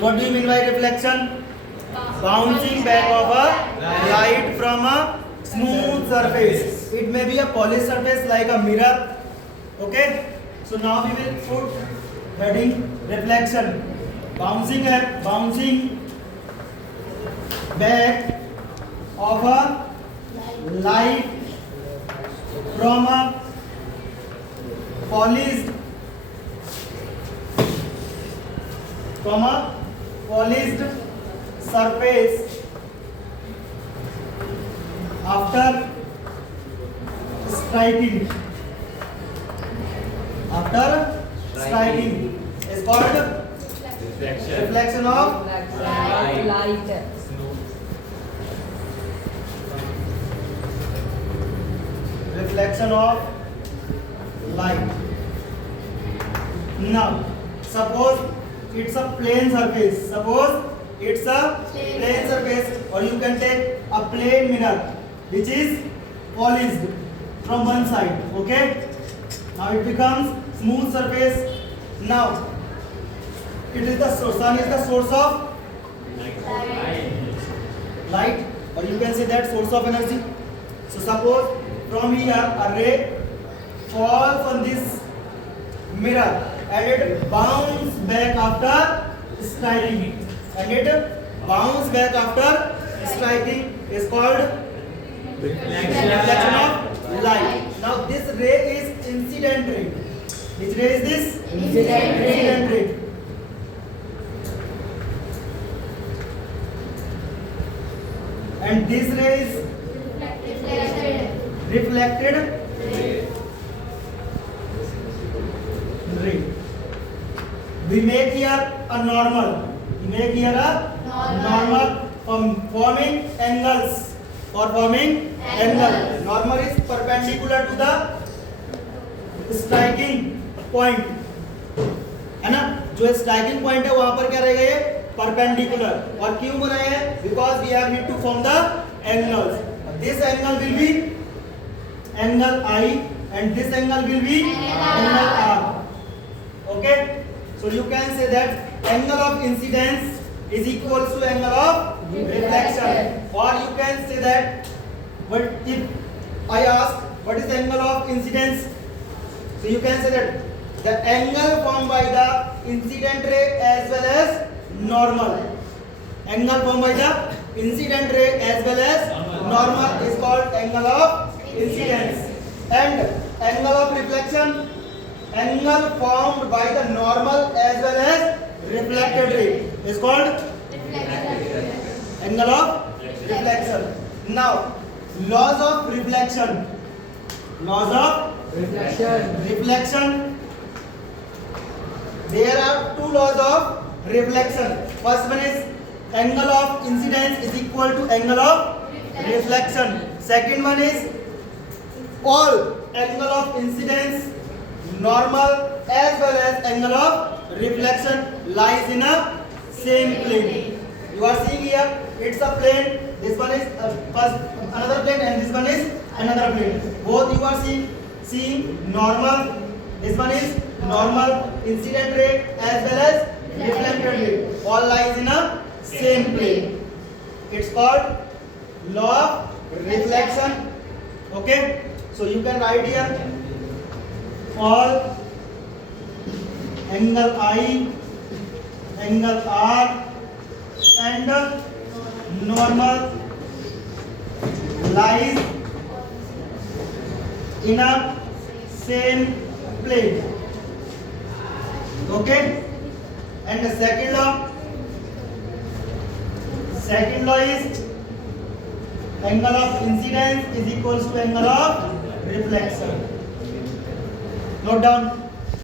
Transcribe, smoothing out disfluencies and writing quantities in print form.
So what do you mean by reflection? Bouncing back of a light from a smooth surface. It may be a polished surface like a mirror. Okay. So now we will put heading reflection. Bouncing back of a light from a polished surface after striking is called reflection of light. reflection of light. Now suppose it's a plane surface, or you can take a plane mirror which is polished from one side. Okay, now it becomes smooth surface. Now it is the sun is the source of light, or you can say that source of energy. So suppose from here a ray falls on this mirror and it bounces back after striking, is called reflection of light. Now this ray is incident ray. Which ray is this? Incident ray. And this ray is reflected ray. We make here a normal. Forming angles. Normal is perpendicular to the striking point. है ना? जो striking point है वहां पर क्या रहेगा ये perpendicular. और क्यों बनाए हैं? Because we have need to form the angles. This angle will be angle I and this angle will be angle R. Okay, so you can say that angle of incidence is equal to angle of reflection, or you can say that, but if I ask what is the angle of incidence, so you can say that the angle formed by the incident ray as well as normal is called angle of incidence. And angle of reflection, angle formed by the normal as well as reflected ray is called angle of reflection. Now laws of reflection. There are two laws of reflection. First one is angle of incidence is equal to angle of reflection. Second one is all angle of incidence, normal as well as angle of reflection lies in a same plane. You are seeing here, it's a plane. This one is first another plane and this one is another plane. Both you are seeing normal. This one is normal, incident ray as well as reflected ray. All lies in a same plane. It's called law of reflection. Okay. So you can write here all angle I, angle R and normal lies in a same plane. Okay, and the second law is angle of incidence is equals to angle of reflection. Note down.